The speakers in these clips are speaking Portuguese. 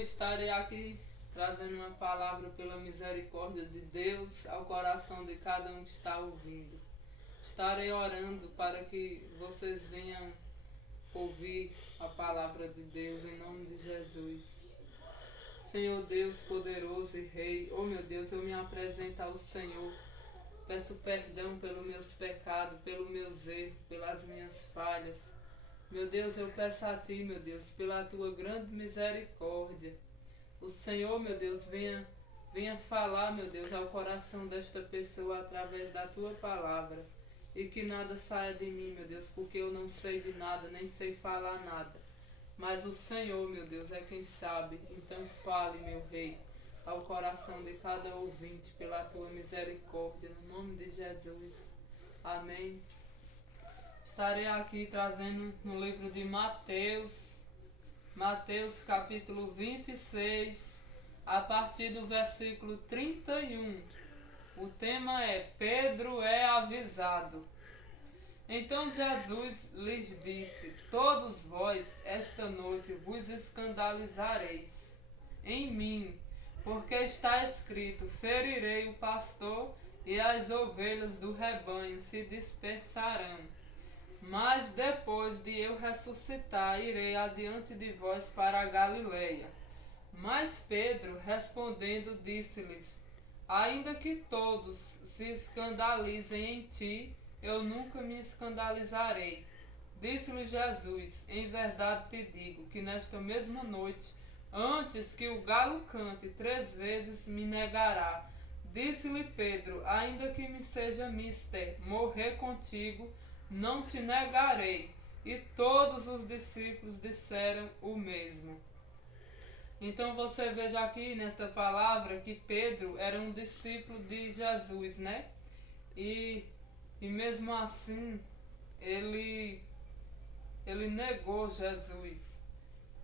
Senhor, estarei aqui trazendo uma palavra pela misericórdia de Deus ao coração de cada um que está ouvindo. Estarei orando para que vocês venham ouvir a palavra de Deus em nome de Jesus. Senhor Deus poderoso e Rei, oh meu Deus, eu me apresento ao Senhor. Peço perdão pelos meus pecados, pelos meus erros, pelas minhas falhas. Meu Deus, eu peço a Ti, meu Deus, pela Tua grande misericórdia. O Senhor, meu Deus, venha falar, meu Deus, ao coração desta pessoa através da Tua palavra. E que nada saia de mim, meu Deus, porque eu não sei de nada, nem sei falar nada. Mas o Senhor, meu Deus, é quem sabe. Então fale, meu Rei, ao coração de cada ouvinte, pela Tua misericórdia, no nome de Jesus. Amém. Estarei aqui trazendo no livro de Mateus capítulo 26, a partir do versículo 31. O tema é Pedro é avisado. Então Jesus lhes disse: todos vós esta noite vos escandalizareis em mim, porque está escrito: ferirei o pastor e as ovelhas do rebanho se dispersarão. Mas depois de eu ressuscitar, irei adiante de vós para a Galileia. Mas Pedro, respondendo, disse-lhes: ainda que todos se escandalizem em ti, eu nunca me escandalizarei. Disse-lhe Jesus: em verdade te digo que nesta mesma noite, antes que o galo cante 3 vezes, me negará. Disse-lhe Pedro: ainda que me seja mister morrer contigo, não te negarei. E todos os discípulos disseram o mesmo. Então você veja aqui nesta palavra que Pedro era um discípulo de Jesus, né? E mesmo assim ele negou Jesus.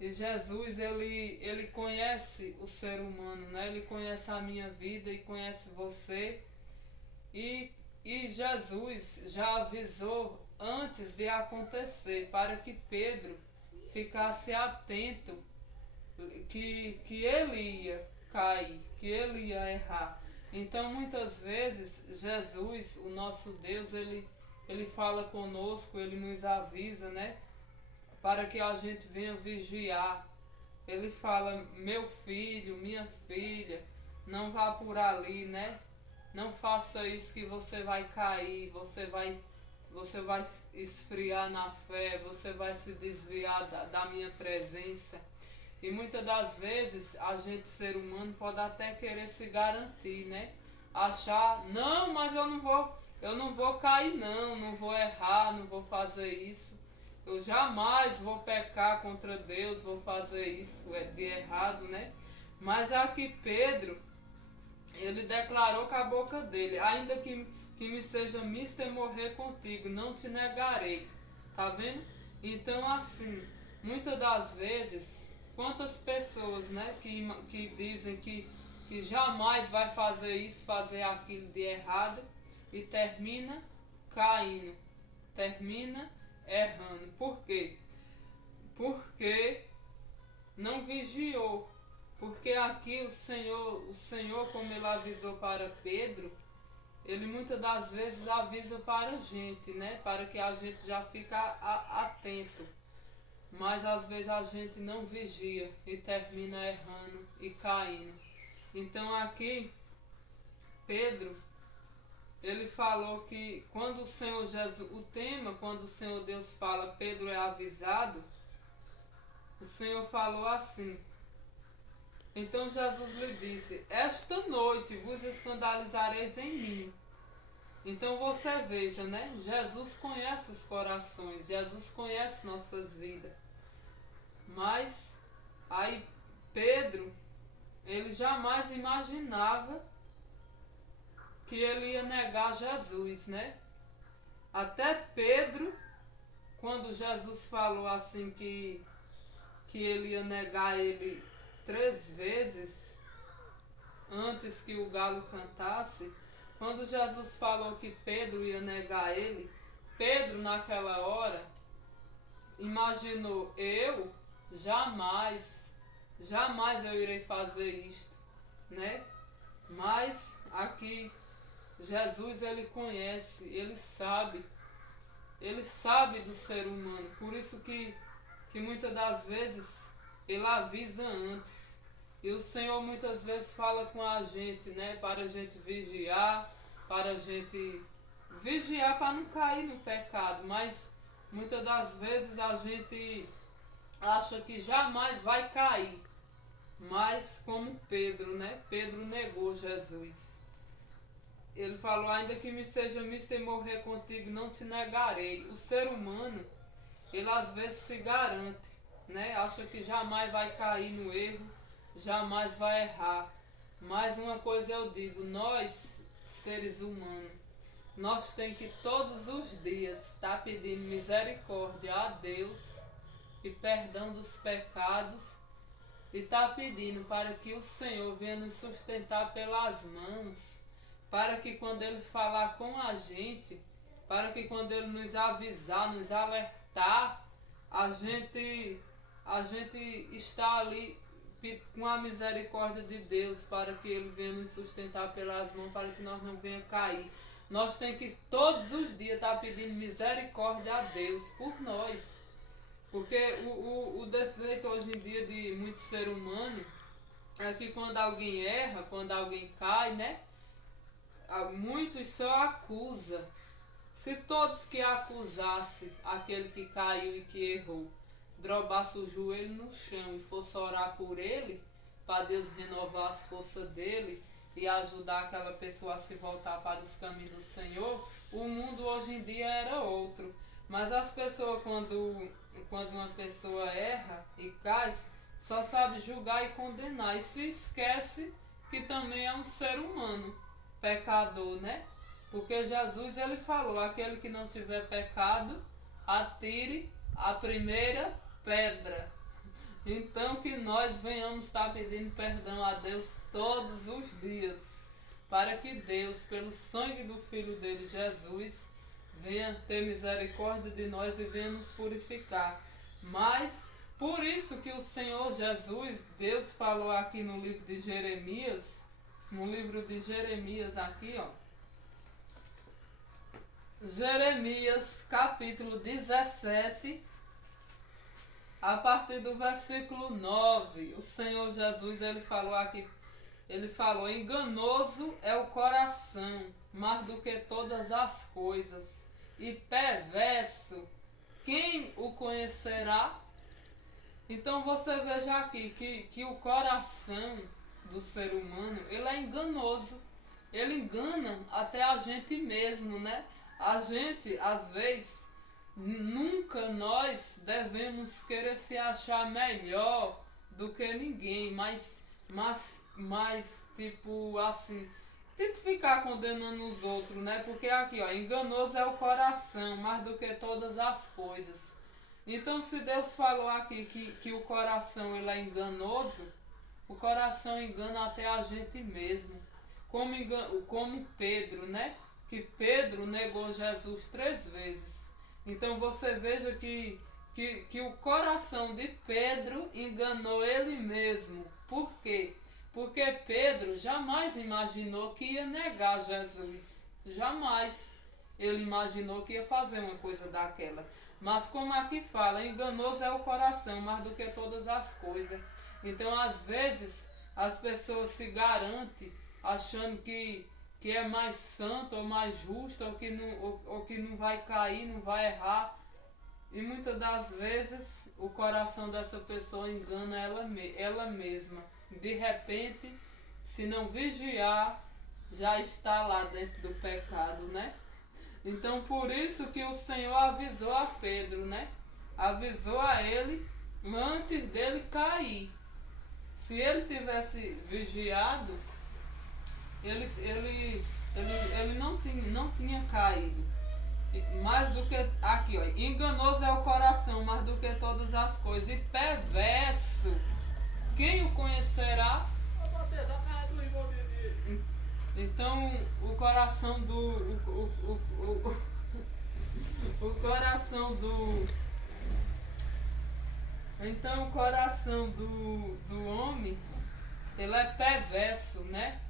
E Jesus ele conhece o ser humano, né? Ele conhece a minha vida e conhece você. E Jesus já avisou antes de acontecer para que Pedro ficasse atento que ele ia cair, que ele ia errar. Então muitas vezes Jesus, o nosso Deus, ele fala conosco, ele nos avisa, né? Para que a gente venha vigiar. Ele fala: meu filho, minha filha, não vá por ali, né? Não faça isso que você vai cair, você vai esfriar na fé, você vai se desviar da minha presença. E muitas das vezes a gente, ser humano, pode até querer se garantir, né? Achar: não, mas eu não vou cair não vou errar, não vou fazer isso. Eu jamais vou pecar contra Deus, vou fazer isso de errado, né? Mas aqui Pedro, ele declarou com a boca dele: ainda que me seja mister morrer contigo, não te negarei. Tá vendo? Então assim, muitas das vezes, quantas pessoas, né, que dizem que jamais vai fazer isso, fazer aquilo de errado, e termina caindo, termina errando. Por quê? Porque não vigiou. Porque aqui o Senhor, como ele avisou para Pedro, ele muitas das vezes avisa para a gente, né? Para que a gente já fique atento. Mas às vezes a gente não vigia e termina errando e caindo. Então aqui Pedro, ele falou que quando o Senhor Jesus, o tema, quando o Senhor Deus fala Pedro é avisado, o Senhor falou assim: então Jesus lhe disse: esta noite vos escandalizareis em mim. Então você veja, né? Jesus conhece os corações, Jesus conhece nossas vidas. Mas aí Pedro, ele jamais imaginava que ele ia negar Jesus, né? Até Pedro, quando Jesus falou assim que ele ia negar ele 3 vezes antes que o galo cantasse, quando Jesus falou que Pedro ia negar ele, Pedro naquela hora imaginou: eu jamais jamais eu irei fazer isto, né? Mas aqui Jesus, ele conhece, ele sabe do ser humano, por isso que muitas das vezes ele avisa antes. E o Senhor muitas vezes fala com a gente, né? Para a gente vigiar, para a gente vigiar para não cair no pecado, mas muitas das vezes a gente acha que jamais vai cair. Mas como Pedro, né? Pedro negou Jesus. Ele falou, ainda que me seja misto em morrer contigo, não te negarei. O ser humano, ele às vezes se garante, né? Acha que jamais vai cair no erro, jamais vai errar. Mas uma coisa eu digo, nós, seres humanos, nós temos que todos os dias estar pedindo misericórdia a Deus e perdão dos pecados e estar pedindo para que o Senhor venha nos sustentar pelas mãos, para que quando Ele falar com a gente, para que quando Ele nos avisar, nos alertar, a gente está ali com a misericórdia de Deus, para que Ele venha nos sustentar pelas mãos, para que nós não venha cair. Nós temos que todos os dias estar pedindo misericórdia a Deus por nós. Porque o defeito hoje em dia de muito ser humano é que quando alguém erra, quando alguém cai, né? Muitos só acusam. Se todos que acusassem aquele que caiu e que errou, drobasse o joelho no chão e fosse orar por ele, para Deus renovar as forças dele e ajudar aquela pessoa a se voltar para os caminhos do Senhor, o mundo hoje em dia era outro. Mas as pessoas, quando uma pessoa erra e cai, só sabe julgar e condenar. E se esquece que também é um ser humano, pecador, né? Porque Jesus, ele falou, aquele que não tiver pecado, atire a primeira pedra. Então que nós venhamos estar pedindo perdão a Deus todos os dias, para que Deus, pelo sangue do Filho dele, Jesus, venha ter misericórdia de nós e venha nos purificar. Mas, por isso que o Senhor Jesus, Deus falou aqui no livro de Jeremias, aqui, ó, Jeremias, capítulo 17, a partir do versículo 9, o Senhor Jesus, ele falou aqui, ele falou, enganoso é o coração, mais do que todas as coisas, e perverso, quem o conhecerá? Então você veja aqui que o coração do ser humano, ele é enganoso, ele engana até a gente mesmo, né? A gente, às vezes, nunca nós devemos querer se achar melhor do que ninguém, mas tipo assim, tipo ficar condenando os outros, né? Porque aqui, ó, enganoso é o coração, mais do que todas as coisas. Então, se Deus falou aqui que o coração ele é enganoso, o coração engana até a gente mesmo. Como Pedro, né? Que Pedro negou Jesus 3 vezes. Então você veja que o coração de Pedro enganou ele mesmo. Por quê? Porque Pedro jamais imaginou que ia negar Jesus. Jamais ele imaginou que ia fazer uma coisa daquela. Mas como aqui fala, enganoso é o coração, mais do que todas as coisas. Então, às vezes, as pessoas se garantem achando que é mais santo ou mais justo, ou que não vai cair, não vai errar. E muitas das vezes o coração dessa pessoa engana ela mesma. De repente, se não vigiar, já está lá dentro do pecado, né? Então por isso que o Senhor avisou a Pedro, né? Avisou a ele antes dele cair. Se ele tivesse vigiado, ele não tinha caído. Mais do que aqui, ó, enganoso é o coração, mais do que todas as coisas, e perverso, quem o conhecerá? Então o coração do homem, ele é perverso, né?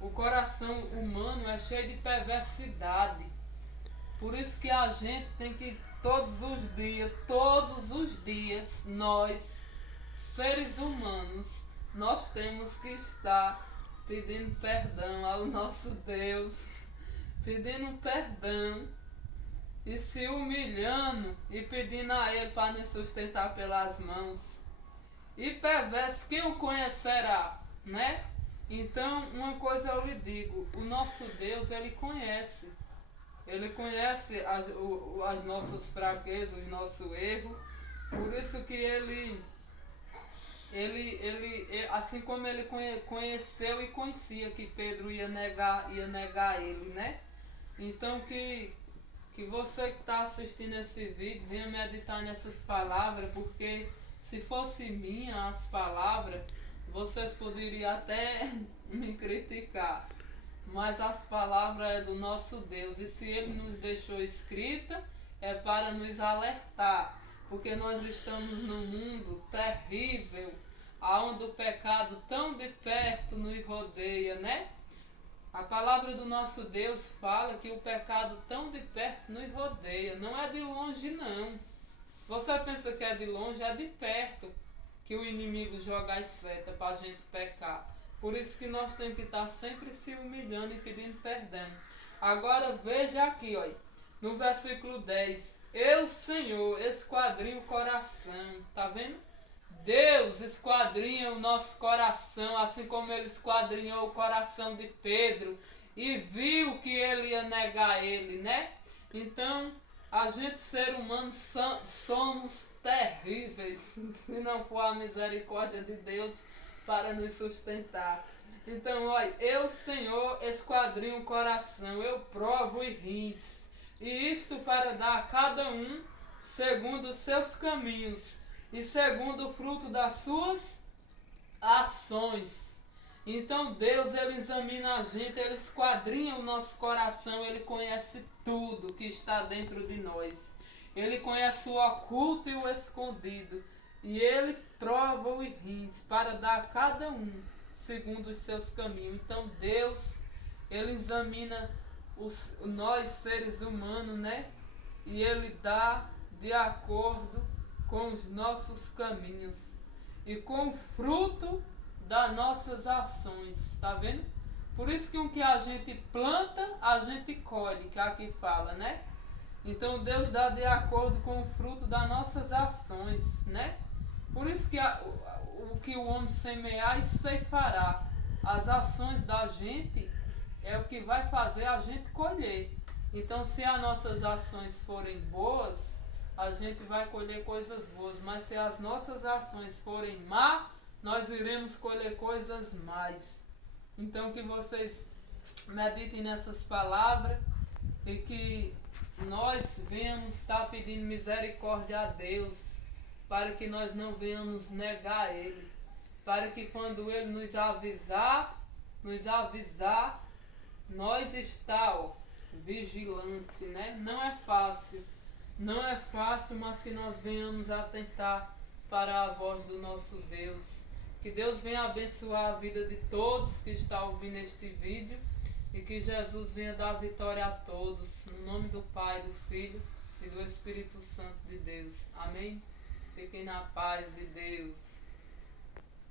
O coração humano é cheio de perversidade. Por isso que a gente tem que todos os dias, nós, seres humanos, nós temos que estar pedindo perdão ao nosso Deus, pedindo perdão e se humilhando e pedindo a Ele para nos sustentar pelas mãos. E perverso, quem o conhecerá, né? Então, uma coisa eu lhe digo, o nosso Deus, Ele conhece as nossas fraquezas, o nosso erro, por isso que ele assim como ele conheceu e conhecia que Pedro ia negar ele, né? Então que você que está assistindo esse vídeo venha meditar nessas palavras, porque se fosse minha as palavras, vocês poderiam até me criticar, mas as palavras é do nosso Deus, e se Ele nos deixou escrita, é para nos alertar, porque nós estamos num mundo terrível, onde o pecado tão de perto nos rodeia, né? A palavra do nosso Deus fala que o pecado tão de perto nos rodeia, não é de longe não. Você pensa que é de longe, é de perto que o inimigo joga as setas para a gente pecar. Por isso que nós temos que estar sempre se humilhando e pedindo perdão. Agora veja aqui, ó, no versículo 10. Eu, Senhor, esquadrinho o coração. Tá vendo? Deus esquadrinha o nosso coração, assim como Ele esquadrinhou o coração de Pedro e viu que ele ia negar ele, né? Então, a gente, ser humano, somos terríveis, se não for a misericórdia de Deus para nos sustentar. Então, olha, eu, Senhor, esquadrinho o coração, eu provo os rins, e isto para dar a cada um segundo os seus caminhos e segundo o fruto das suas ações. Então Deus, Ele examina a gente, Ele esquadrinha o nosso coração, Ele conhece tudo que está dentro de nós. Ele conhece o oculto e o escondido. E Ele prova os rins para dar a cada um segundo os seus caminhos. Então Deus, Ele examina nós seres humanos, né? E Ele dá de acordo com os nossos caminhos e com o fruto das nossas ações, tá vendo? Por isso que o que a gente planta, a gente colhe, que aqui fala, né? Então Deus dá de acordo com o fruto das nossas ações, né? Por isso que o que o homem semear, isso ceifará. As ações da gente é o que vai fazer a gente colher. Então, se as nossas ações forem boas, a gente vai colher coisas boas. Mas se as nossas ações forem má, nós iremos colher coisas más. Então, que vocês meditem nessas palavras e que nós venhamos estar pedindo misericórdia a Deus, para que nós não venhamos negar Ele, para que quando Ele nos avisar, nós está vigilante, né? Não é fácil, mas que nós venhamos atentar para a voz do nosso Deus. Que Deus venha abençoar a vida de todos que estão ouvindo este vídeo e que Jesus venha dar vitória a todos, no nome do Pai, do Filho e do Espírito Santo de Deus. Amém? Fiquem na paz de Deus.